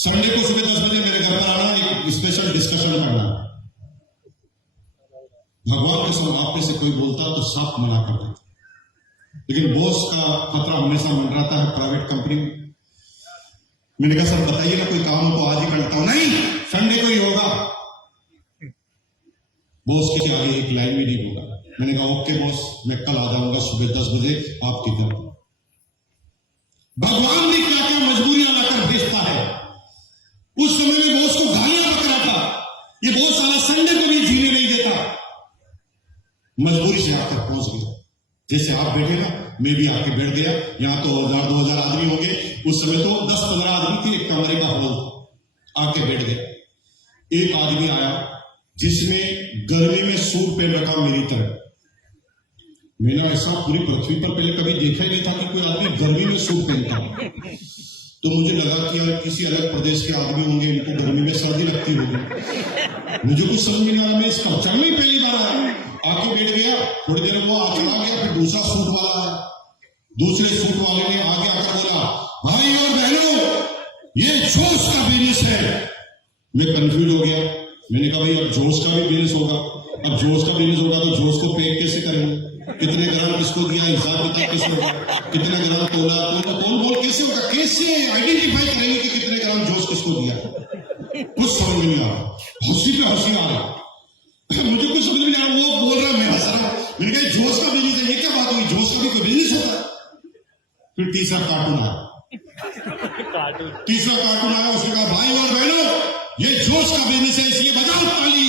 Sunday को सुबह 10 बजे मेरे घर पर आना, एक स्पेशल डिस्कशन करना। भगवान के साथ आप में से कोई बोलता तो साफ मना कर देता, लेकिन बॉस का खतरा हमेशा मंडराता है प्राइवेट कंपनी में। मैंने कहा सर बताइए ना, कोई काम तो आज ही करता हूं। नहीं, संडे को ही होगा। बॉस के आगे एक लाइन भी नहीं होगा। मैंने कहा ओके बॉस, मैं कल आ जाऊंगा सुबह 10 बजे आपके घर। भगवान भी क्या क्या मजबूरियां लाकर भेजता है। उस समय में बॉस को गालियां बक रहा था, ये बॉस साला संडे को भी जीने नहीं देता। मजबूरी से आकर पहुंच गया। जैसे आप बैठे ना, मैं भी आके बैठ गया। यहां तो 1000-2000 आदमी होंगे, उस समय तो 10-15 आदमी थे, एक कमरे का हॉल था। आके बैठ गए। एक आदमी आया जिसने गर्मी में सूट पहन रखा मेरी तरह। मैंने ऐसा पूरी पृथ्वी पर पहले कभी देखा ही नहीं था कि कोई आदमी गर्मी में सूट पहनता है। तो मुझे लगा कि यार किसी अलग प्रदेश के आदमी होंगे, इनको गर्मी में सर्दी लगती होगी। मुझे कुछ समझ नहीं आ रहा, मैं इसका चल नहीं पहली बार आया। आके बैठ गया, थोड़ी देर वो चला गया, फिर दूसरा सूट वाला आया। दूसरे सूट वाले ने आगे आकर बोला, भाई और बहनों, ये जोश का बिजनेस है। मैं कंफ्यूज हो गया। मैंने कहा भाई अब जोश का भी बिजनेस होगा। अब जोश का बिजनेस होगा तो जोश को पैक कैसे करेंगे, कितने ग्राम किसको दिया, हिसाब किताब कैसे होगा, कितने ग्राम तोला, तो कौन बोल कैसे होगा, कैसे आइडेंटिफाई करेंगे कि कितने ग्राम जोश किसको दिया। कुछ समझ नहीं आ रहा, हंसी पे हंसी आ रहा। मुझे कुछ समझ नहीं आ रहा, वो बोल रहा, मैं हंस रहा। मैंने कहा जोश का बिजनेस है, ये क्या बात हुई, जोश का भी कोई बिजनेस होता है। फिर तीसरा कार्टून आया। उसने कहा भाई और बहनों, ये जोश का बिजनेस है, इसलिए बजाओ ताली।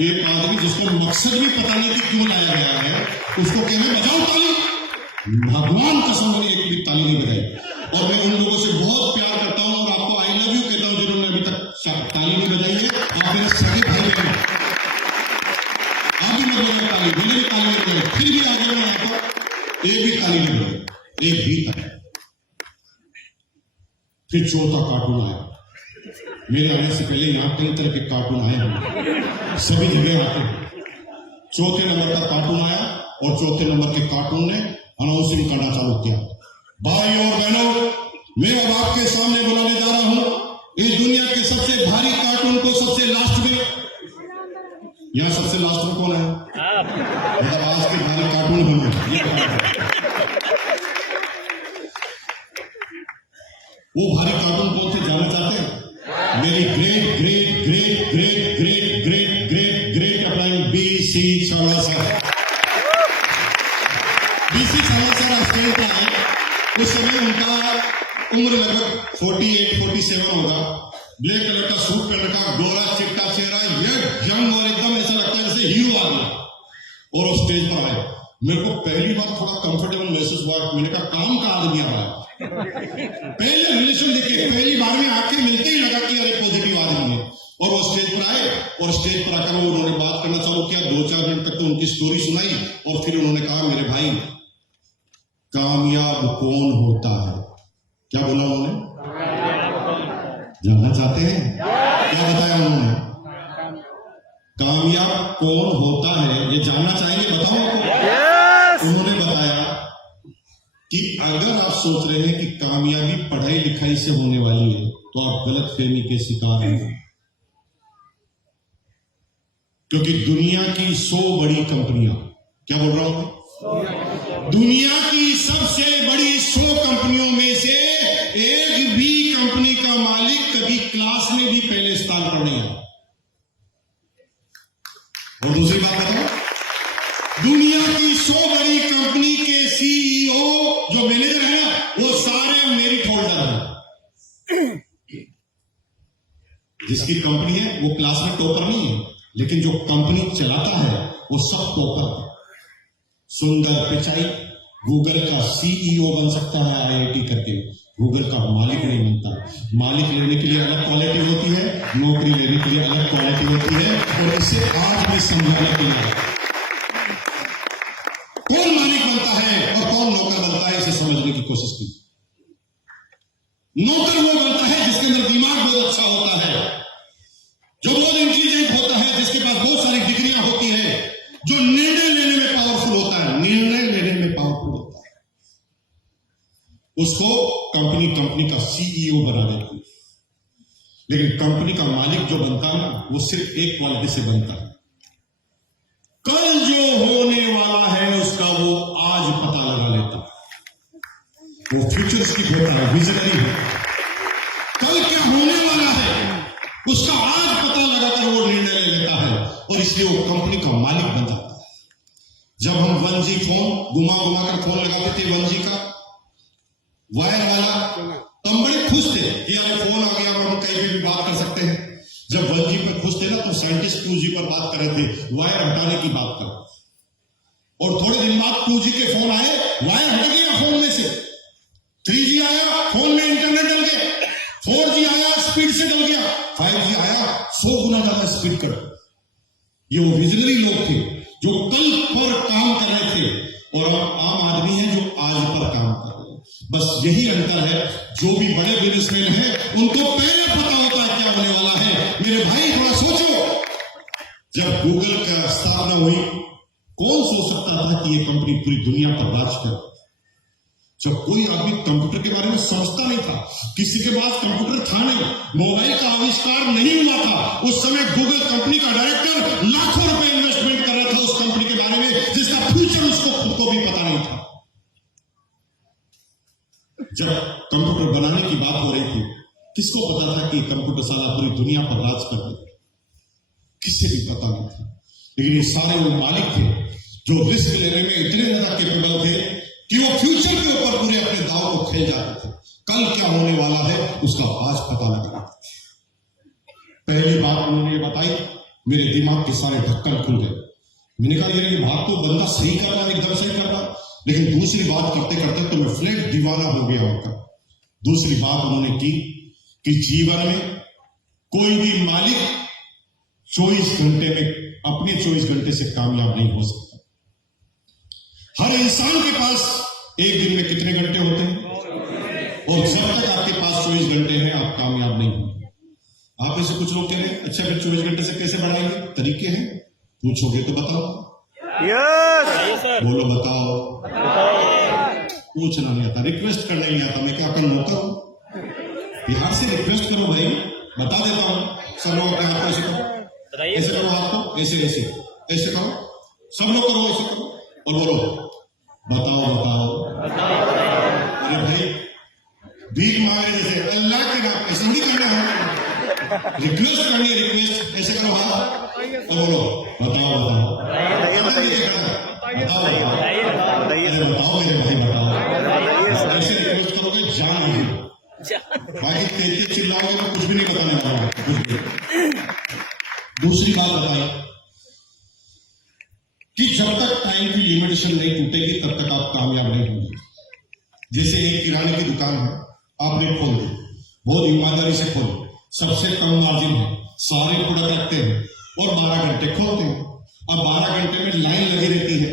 एक आदमी जिसको मकसद भी पता नहीं कि क्यों लाया गया है, उसको कह रहे बजाओ ताली। भगवान कसम ने एक भी ताली नहीं बजाई। और मैं उन लोगों से बहुत प्यार करता हूं और आपको आई लव यू कहता हूं जिन्होंने अभी तक ताली नहीं बजाई है। आप मेरे सगे भाई बहन, आप भी नहीं बजाए ताली, मैंने भी ताली नहीं बजाई, फिर भी आगे मैं आता एक भी ताली नहीं बजाई, एक भी ताली। फिर चौथा कार्टून आया। मेरे आने से पहले यहां कई तरह के कार्टून आए हैं, सभी जगह आते हैं। चौथे नंबर का कार्टून आया और चौथे नंबर के कार्टून ने अनाउंसिंग करना चालू किया, भाई और बहनों, मैं अब आपके सामने बुलाने जा रहा हूं इस दुनिया के सबसे भारी कार्टून को सबसे लास्ट में। यहां सबसे लास्ट में कौन है? मतलब आज के भारी कार्टून होंगे। वो भारी कार्टून कौन थे जानना चाहते हैं? मेरी great great great great great great great great upline BC Chawla stage पर आए। उस समय उनका उम्र लगभग 48-47 होगा। ब्लैक कलर का सूट पहन रखा, गोरा चिट्टा चेहरा, यंग और एकदम ऐसा लगता है जैसे हीरो आ गया। और वो स्टेज पर आए। मेरे को पहली बार थोड़ा कंफर्टेबल महसूस हुआ। मैंने कहा काम का आदमी आ रहा है। पहले रिलेशन देखे, पहली बार में आके मिलते ही लगा कि अरे पॉजिटिव आदमी है। और वो स्टेज पर आए और स्टेज पर आकर उन्होंने बात करना चालू किया। 2-4 मिनट तक तो उनकी स्टोरी सुनाई और फिर उन्होंने कहा, मेरे भाई कामयाब कौन होता है? क्या बोला उन्होंने? जानना चाहते हैं? क्या बताया उन्होंने? कामयाब कौन होता है ये जानना चाहेंगे? बताओ। उन्होंने बताया कि अगर आप सोच रहे हैं कि कामयाबी पढ़ाई लिखाई से होने वाली है तो आप गलत फहमी के शिकार हैं। क्योंकि दुनिया की 100 बड़ी कंपनियां, क्या बोल रहा हूं, दुनिया की सबसे बड़ी 100 कंपनियों में से एक भी कंपनी का मालिक कभी क्लास में भी पहले स्थान पर नहीं आया। और दूसरी बात बताओ, दुनिया की 100 बड़ी कंपनी के सीईओ जो मैनेजर है वो सारे मेरिट होल्डर हैं। जिसकी कंपनी है वो क्लास में टॉपर नहीं है, लेकिन जो कंपनी चलाता है वो सब टॉपर है। सुंदर पिचाई गूगल का सीईओ बन सकता है आईआईटी करके, गूगल का मालिक नहीं बनता। मालिक लेने के लिए अलग क्वालिटी होती है, नौकरी लेने के लिए अलग क्वालिटी होती है। और इसे आज भी समझाने के लिए कौन मालिक बनता है और कौन नौकर बनता है इसे समझने की कोशिश की। नौकर वो बनता है जिसके अंदर दिमाग बहुत अच्छा होता है, जो बहुत इंटेलिजेंट होता है, जिसके पास बहुत सारी डिग्रियां होती है, जो निर्णय लेने में पावरफुल होता है, निर्णय लेने में पावरफुल होता है। उसको कंपनी का सीईओ बना देती है। लेकिन कंपनी का मालिक जो बनता है ना, वो सिर्फ एक क्वालिटी से बनता है। कल जो होने वाला है उसका वो आज पता लगा लेता है। वो फ्यूचरिस्टिक होता है, विजनरी है। कल क्या होने वाला है उसका आज पता लगाकर वो निर्णय ले लेता है, और इसलिए वो कंपनी का मालिक बन जाता है। जब हम 1G फोन घुमा कर फोन लगाते थे, 1G का वायर वाला, तो हम बड़े खुश थे कि यार फोन आ गया और हम कहीं भी बात कर सकते हैं। जब 1G पर खुश थे ना, तो साइंटिस्ट 2G पर बात कर रहे थे, वायर हटाने की बात कर। और थोड़े दिन बाद 2G के फोन आए, वायर हट गया फोन में से। 3G आया, फोन में इंटरनेट डल गया। 4G आया, स्पीड से डल गया। 5G आया, 100 गुना ज्यादा स्पीड कर। ये वो विजनरी लोग थे जो कल पर काम कर रहे थे, और आम आदमी है जो आज पर काम कर रहे हैं। बस यही अंतर है। जो भी बड़े बिजनेसमैन हैं उनको पहले पता होता है क्या होने वाला है। मेरे भाई थोड़ा सोचो, जब गूगल का स्थापना हुई, कौन सोच सकता था कि ये कंपनी पूरी दुनिया पर राज करे। जब कोई आदमी कंप्यूटर के बारे में समझता नहीं था, किसी के पास कंप्यूटर था नहीं, मोबाइल का आविष्कार नहीं हुआ था, उस समय गूगल कंपनी का डायरेक्टर लाखों रुपए इन्वेस्टमेंट कर रहा था उस कंपनी के बारे में, जिसका फ्यूचर उसको खुद को भी पता नहीं था। जब कंप्यूटर बनाने की बात हो रही थी, किसको पता था कि कंप्यूटर साला पूरी दुनिया पर राज कर देगा? किसी भी पता नहीं था। लेकिन ये सारे वो मालिक थे जो रिस्क लेने में इतने ज्यादा केपेबल थे कि वो फ्यूचर के ऊपर पूरे अपने दाव को खेल जाते थे। कल क्या होने वाला है उसका आज पता लगा। पहली बात उन्होंने बताई, मेरे दिमाग के सारे ढक्कन खुल गए। मैंने कहा ये बात तो बंदा सही कर रहा है, एकदम सही कर रहा है, लेकिन दूसरी बात करते करते तो मैं फ्लैट दीवाना हो गया उनका। दूसरी बात उन्होंने की कि जीवन में कोई भी मालिक 24 घंटे में अपने 24 घंटे से कामयाब नहीं हो सकता। हर इंसान के पास एक दिन में कितने घंटे होते हैं, और जब तक आपके पास 24 घंटे हैं आप कामयाब नहीं होंगे। आप ऐसे कुछ लोग कह रहे हैं अच्छा फिर 24 घंटे से कैसे बढ़ाएंगे, तरीके हैं, पूछोगे तो बताओ। यस बोलो बताओ। पूछना नहीं आता, रिक्वेस्ट करने नहीं आता, मैं क्या कर नौकर हूं? बिहार से रिक्वेस्ट करो भाई, बता देता हूं। सब लोग अपने हाथ ऐसे करो, ऐसे करो आपको, ऐसे ऐसे ऐसे करो, सब लोग करो, ऐसे करो और बोलो बताओ बताओ। अरे भाई भीख मांगे जैसे अल्लाह के नाम, ऐसा नहीं करना है। रिक्वेस्ट करनी है, रिक्वेस्ट ऐसे करो हाथ और बोलो बताओ बताओ। बताओ बताओ मेरे भाई बताओ। ऐसे रिक्वेस्ट करोगे जान नहीं, बाकी तेज चिल्लाओगे तो कुछ भी नहीं बताने वाला, कुछ भी। दूसरी बात बताई कि जब तक टाइम की लिमिटेशन नहीं टूटेगी तब तक आप कामयाब नहीं होंगे। जैसे एक किराने की दुकान है, आपने खोल दी, बहुत ईमानदारी से खोली, सबसे कम मार्जिन है, सारे प्रोडक्ट रखते हैं और 12 घंटे खोलते हैं। अब 12 घंटे में लाइन लगी रहती है,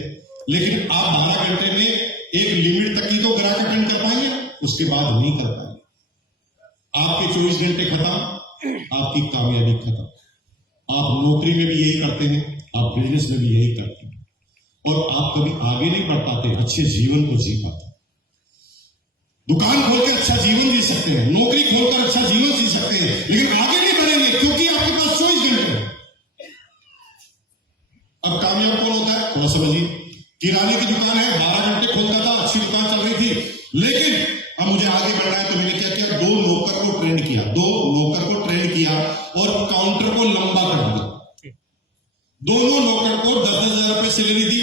लेकिन आप 12 घंटे में एक लिमिट तक ही तो ग्राहक अटेंड कर पाएंगे, उसके बाद नहीं कर पाएंगे। आपके 24 घंटे खत्म, आपकी कामयाबी खत्म। आप नौकरी में भी यही करते हैं, आप बिजनेस में भी यही करते हैं, और आप कभी आगे नहीं बढ़ पाते, अच्छे जीवन को जी पाते। दुकान खोलकर अच्छा जीवन जी सकते हैं, नौकरी खोलकर अच्छा जीवन जी सकते हैं, लेकिन आगे नहीं बढ़ेंगे क्योंकि आपके पास 24 घंटे हैं। अब कामयाब कौन होता है, थोड़ा समझिए। किराने की दुकान है, 12 घंटे खोलता था, अच्छी दुकान चल रही थी, लेकिन अब मुझे आगे बढ़ना है तो मैंने क्या किया, 2 नौकर को ट्रेंड किया, 2 नौकर को ट्रेंड किया और काउंटर को लंबा कर दिया। दोनों नौकर को 10-10 हजार रुपए सैलरी दी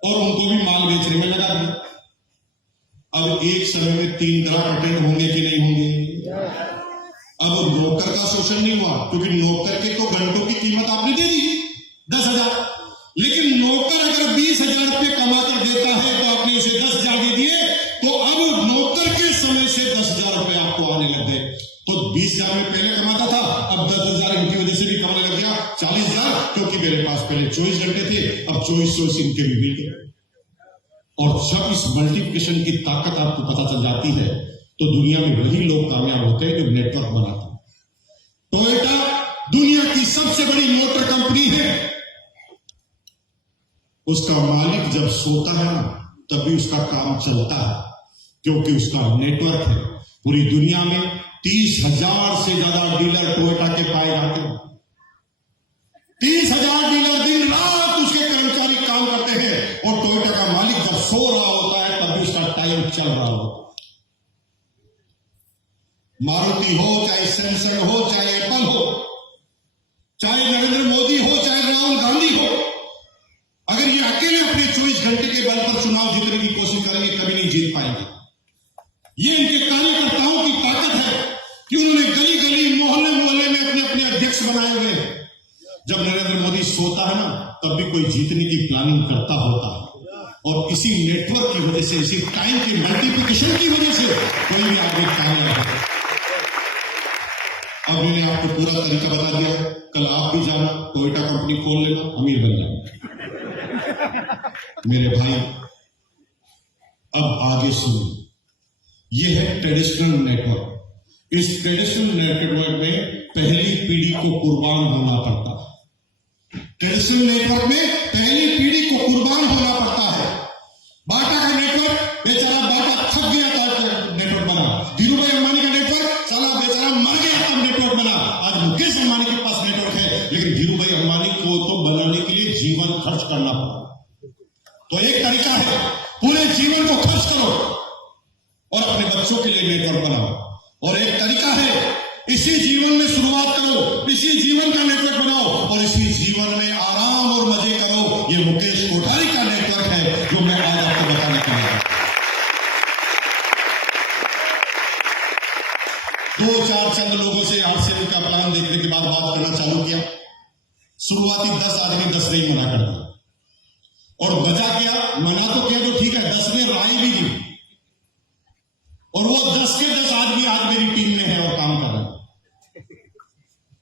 और उनको भी माल बेचने में लगा दिया। अब एक समय में 3 ग्राहक अटेंड होंगे कि नहीं होंगे? अब नौकर का शोषण नहीं हुआ, क्योंकि नौकर के तो घंटों की कीमत आपने दे दी 10,000, लेकिन नौकर अगर 20,000 रुपये कमा कर देता है तो आपने उसे 10,000 दे दिए, तो अब नौकर के समय से 10,000 रुपये आपको आने लग गए। तो 20,000 में पहले कमाता था, अब 10,000 इनकी वजह से भी कमाने लग गया, 40,000, क्योंकि मेरे पास पहले 24 घंटे थे, अब 24 इनके भी मिल गए। और जब इस मल्टीप्लिकेशन की ताकत आपको पता चल जाती है तो दुनिया में वही लोग कामयाब होते हैं जो नेटवर्क बनाते हैं। टोयोटा दुनिया की सबसे बड़ी मोटर कंपनी है, उसका मालिक जब सोता है ना तब भी उसका काम चलता है, क्योंकि उसका नेटवर्क है। पूरी दुनिया में 30,000 से ज्यादा डीलर टोयोटा के पाए जाते हैं। 30,000 डीलर दिन रात उसके कर्मचारी काम करते हैं और टोयोटा का मालिक जब सो रहा होता है तब भी उसका टाइम चल रहा होता है। मारुति हो, चाहे सैमसंग हो, चाहे एप्पल हो, चाहे नरेंद्र मोदी हो, चाहे राहुल गांधी हो, अगर ये अकेले अपने 24 घंटे के बल पर चुनाव जीतने की कोशिश करेंगे कभी नहीं जीत पाएंगे। ये इनके कार्यकर्ताओं की ताकत है कि उन्होंने गली गली मोहल्ले मोहल्ले में अपने अपने अध्यक्ष बनाए हुए हैं। जब नरेंद्र मोदी सोता है ना तब भी कोई जीतने की प्लानिंग करता होता है और इसी नेटवर्क की वजह से, इसी टाइम के मल्टीप्लिकेशन की वजह से कोई भी आगे कामयाब है। अब मैंने आपको पूरा तरीका बता दिया है, कल आप भी जाना, टोयोटा कंपनी खोल लेना, अमीर बन जाना। मेरे भाई अब आगे सुनो, यह है ट्रेडिशनल नेटवर्क। इस ट्रेडिशनल नेटवर्क में पहली पीढ़ी को कुर्बान होना पड़ता है। ट्रेडिशनल नेटवर्क में पहली पीढ़ी को कुर्बान होना पड़ता है। बाटा का नेटवर्क, बेचारा बाटा थक गया था, नेटवर्क बना। धीरूभाई अंबानी का नेटवर्क, साला बेचारा मर गया था, नेटवर्क बना। आज मुकेश अंबानी के पास नेटवर्क है, लेकिन धीरूभाई अंबानी को तो बनाने के लिए जीवन खर्च करना पड़ा। तो एक तरीका है, पूरे जीवन को खर्च करो और अपने बच्चों के लिए नेटवर्क बनाओ। और एक तरीका है, इसी जीवन में शुरुआत करो, इसी जीवन का नेटवर्क बनाओ और इसी जीवन में आराम और मजे करो। ये मुकेश कोठारी का नेटवर्क है जो मैं आज आपको बताने के लिए। 2-4 चंद लोगों से आरसीएम का प्लान देखने के बाद बात करना चालू किया। शुरुआती 10 आदमी 10 नहीं मना कर दिया और बचा क्या, मना तो किया तो ठीक है, 10 ने राय भी दी और वो 10 के 10 आदमी आज मेरी टीम में है और काम कर रहे हैं।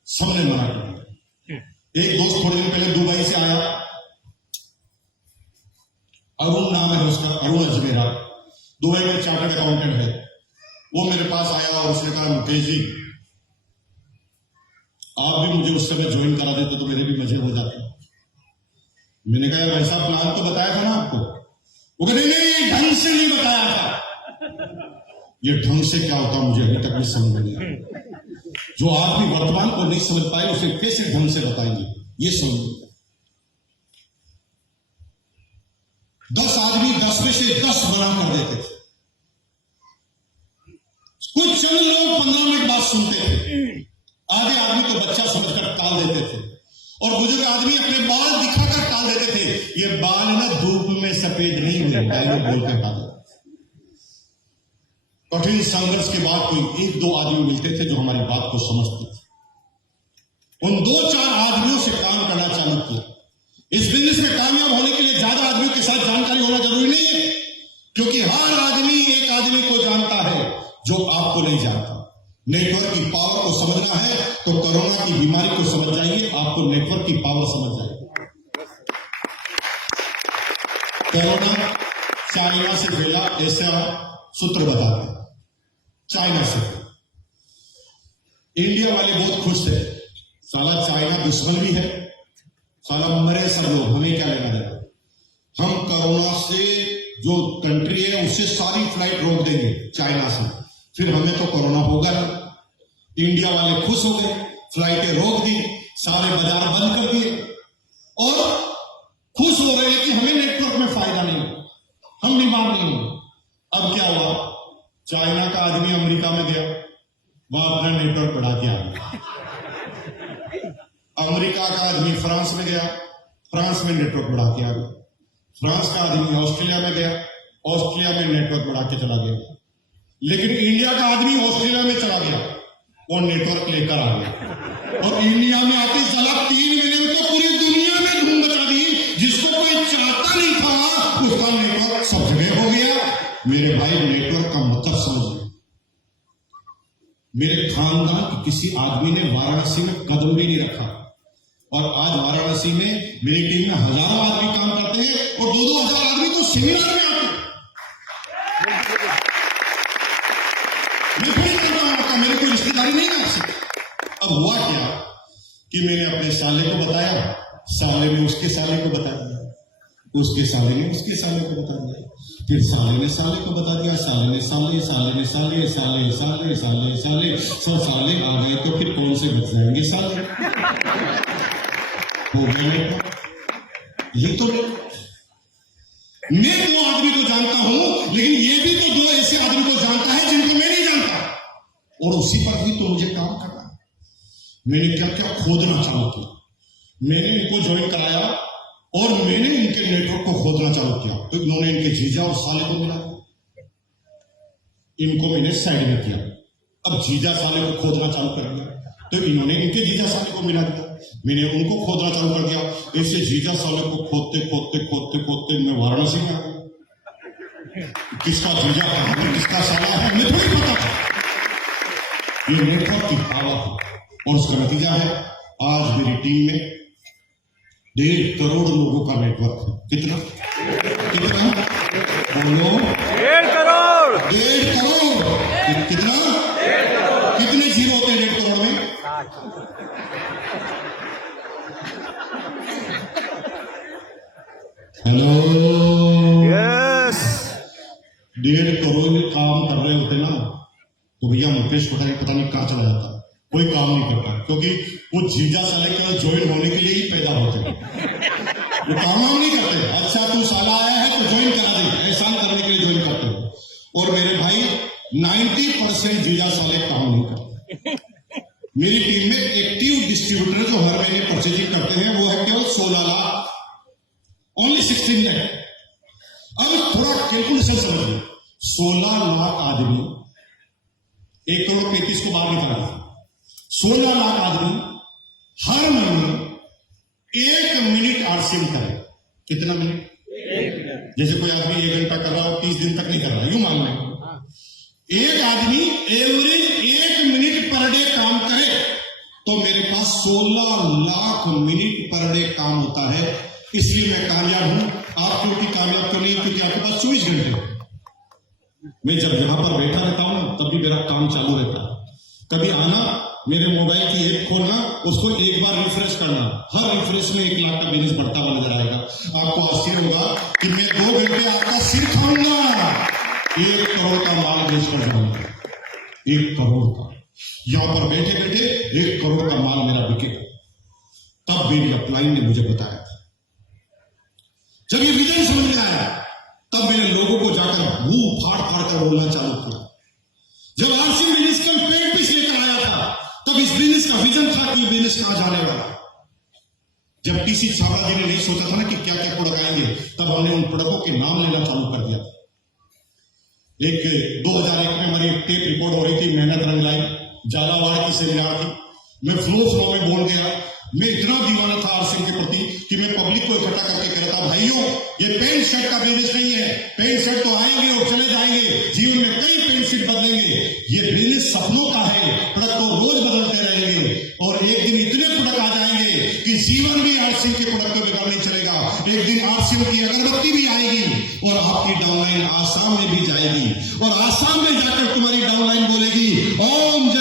सबने मना कर दिया। एक दोस्त थोड़े दिन पहले दुबई से आया, अरुण नाम है उसका, अरुण अजमेरा, दुबई में चार्टर्ड अकाउंटेंट है। वो मेरे पास आया और उसने कहा, मुकेश जी आप भी मुझे उस समय ज्वाइन करा देते तो मेरे भी मजे हो जाते। मैंने कहा वैसा प्लान तो बताया था ना आपको। वो कहते नहीं, ढंग से नहीं बताया था। ये ढंग से क्या होता मुझे अभी तक नहीं समझ नहीं आया। जो आप भी वर्तमान को नहीं समझ पाए उसे कैसे ढंग से बताएंगे, ये समझ। 10 आदमी 10 में से 10 बना कर देते थे। कुछ चंद लोग 15 मिनट बाद सुनते थे, आधे आदमी तो बच्चा समझकर टाल देते थे और बुजुर्ग आदमी अपने बाल दिखाकर टाल देते थे। ये बाल ना धूप में सफेद नहीं हुए, बोल के टाल। कठिन संघर्ष के बाद कोई 1-2 आदमी मिलते थे जो हमारी बात को समझते थे। उन 2-4 आदमियों से काम करना चालू किया। इस बिजनेस में कामयाब होने के लिए ज्यादा आदमियों के साथ जानकारी होना जरूरी नहीं है, क्योंकि हर आदमी एक आदमी को जानता है जो आपको नहीं जानता। नेटवर्क की पावर को समझना है तो कोरोना की बीमारी को समझ जाइए, आपको नेटवर्क की पावर समझ जाएगी। कोरोना चाइना से फैला, ऐसा सूत्र बताते हैं। चाइना से इंडिया वाले बहुत खुश थे, साला चाइना दुश्मन भी है, साला मरे सब लोग, हमें क्या लेना देना। हम कोरोना से जो कंट्री है उससे सारी फ्लाइट रोक देंगे चाइना से, फिर हमें तो कोरोना होगा ना। इंडिया वाले खुश हो गए, फ्लाइटें रोक दी, सारे बाजार बंद कर दिए और खुश हो रहे हैं कि हमें नेटवर्क में फायदा नहीं, हम बीमार नहीं होंगे। अब क्या हुआ, चाइना का आदमी अमेरिका में गया, वहां अपना नेटवर्क बढ़ा के आ गया। अमेरिका का आदमी फ्रांस में गया, फ्रांस में नेटवर्क बढ़ा के आ गया। फ्रांस का आदमी ऑस्ट्रेलिया में गया, ऑस्ट्रेलिया में नेटवर्क बढ़ा के चला गया। लेकिन इंडिया का आदमी ऑस्ट्रेलिया में चला गया और नेटवर्क लेकर आ गया और इंडिया में आके साला 3 महीने में तो पूरी दुनिया में धूम मचा दी। जिसको कोई चाहता नहीं था उसका नेटवर्क सब जगह हो गया। मेरे भाई नेटवर्क का मतलब समझिए। मेरे खानदान के किसी आदमी ने वाराणसी में कदम भी नहीं रखा और आज वाराणसी में मेरी टीम में हजारों आदमी काम करते हैं और 2-2 हजार आदमी तो सेमिनार में आते हैं। मेरी कोई रिश्तेदारी नहीं है आपसे। अब हुआ क्या कि मैंने अपने साले को बताया, साले ने उसके साले को बताया, उसके साले ने उसके साले को बता दिया, फिर साले ने साले को बता दिया, साले ने साले, साले ने साले, साले साले साले साले, सब साले आ गए तो फिर कौन से बच जाएंगे साले? हो गया। ये तो मैं दो आदमी को जानता हूं, लेकिन ये भी तो दो ऐसे आदमी को जानता है जिनको मैं नहीं जानता, और उसी पर भी तो मुझे काम करना है। मैंने क्या क्या खोदना चालू किया, मैंने इनको ज्वाइन कराया और मैंने इनके नेटवर्क को खोदना चालू किया, तो इन्होंने इनके जीजा और साले को मिला, इनको मैंने साइड में किया। अब जीजा साले को खोदना चालू कर दिया, तो इन्होंने इनके जीजा साले को मिला दिया, मैंने उनको खोदना चालू कर दिया। ऐसे जीजा साले को खोदते खोदते खोदते खोदते मैं वाराणसी में आ गया। किसका जीजा है किसका साला है मुझे थोड़ी पता था। ये नेटवर्क की पावर है, और उसका नतीजा है आज मेरी टीम में 1.5 करोड़ लोगों का नेटवर्क है। कितना कितना बोलो? 1.5 करोड़। 1.5 करोड़। कितना? कितने जीरो होते हैं 1.5 करोड़ में? Hello, yes. 1.5 करोड़ में काम कर रहे होते ना, तो भैया मुकेश पता नहीं कहां चला जाता, कोई काम नहीं करता, क्योंकि वो जीजा साले के ज्वाइन होने के लिए ही पैदा होते हैं, वो काम नहीं करते। अच्छा तू साला आया है तो ज्वाइन करा दे, एहसान करने के लिए ज्वाइन करते हो। और मेरे भाई 90% जीजा साले काम नहीं करते। मेरी टीम में एक्टिव डिस्ट्रीब्यूटर जो हर महीने परचेजिंग करते हैं वो है केवल 16 लाख, ओनली 16 लाख। अब थोड़ा कैलकुलेशन समझिए, 16 लाख आदमी 1 करोड़ 35 को बाहर निकालिए, 16 लाख आदमी हर महीने 1 मिनट आरसीएम करे। कितना मिनट? 1 मिनट। जैसे कोई आदमी 1 घंटा कर रहा हो 30 दिन तक नहीं कर रहा, यूं मान लें एक आदमी एवरेज 1 मिनट पर डे काम करे तो मेरे पास 16 लाख मिनट पर डे काम होता है। इसलिए मैं कामयाब हूं। आप क्योंकि कामयाब तो नहीं, क्योंकि आपके पास 24 घंटे। मैं जब यहां पर बैठा रहता हूं तब भी मेरा काम चालू रहता है। कभी आना, मेरे मोबाइल की ऐप खोलना, उसको एक बार रिफ्रेश करना, हर रिफ्रेश में 1 लाख का बिजनेस बढ़ता हुआ नजर आएगा। आपको आश्चर्य होगा कि मैं 2 घंटे आपका सिर खाऊंगा, 1 करोड़ का माल बेच कर जाऊंगा। 1 करोड़ का, यहां पर बैठे बैठे 1 करोड़ का माल मेरा बिकेगा। तब मेरी अपलाइन ने मुझे बताया, जब ये विजन समझ में आया तब मैंने लोगों को जाकर मुंह फाड़ फाड़ कर बोलना चालू किया। जब आरसी म्यूनिसिपल पेंट पीस लेकर आया था तब इस बिजनेस का विजन था कि बिजनेस कहां जाने वाला। जब टीसी छाबड़ा जी ने नहीं सोचा था ना कि क्या क्या प्रोडक्ट आएंगे, तब हमने उन प्रोडक्टों के नाम लेना चालू कर दिया। एक 2001 में हमारी टेप रिकॉर्ड हो रही थी, मेहनत रंग लाई, झालावाड़ की सेमिनार थी। मैं फ्लो में बोल गया। मैं इतना दीवाना था आरसीएम के प्रति कि मैं पब्लिक को इकट्ठा करके कह रहा था, भाइयों ये पेंट शर्ट का बिजनेस नहीं है, पेंट शर्ट तो आएंगे और चले जाएंगे, जीवन में कई पेंट शर्ट बदलेंगे, ये बिजनेस सपनों का है, प्रोडक्ट तो रोज बदलते रहेंगे और एक दिन इतने प्रोडक्ट आ जाएंगे कि जीवन भी आरसीएम के प्रोडक्ट को बिगाड़ नहीं चलेगा। एक दिन आरसीएम की अगरबत्ती भी आएगी और आपकी डाउनलाइन आसाम में भी जाएगी, और आसाम में जाकर तुम्हारी डाउनलाइन बोलेगी ओम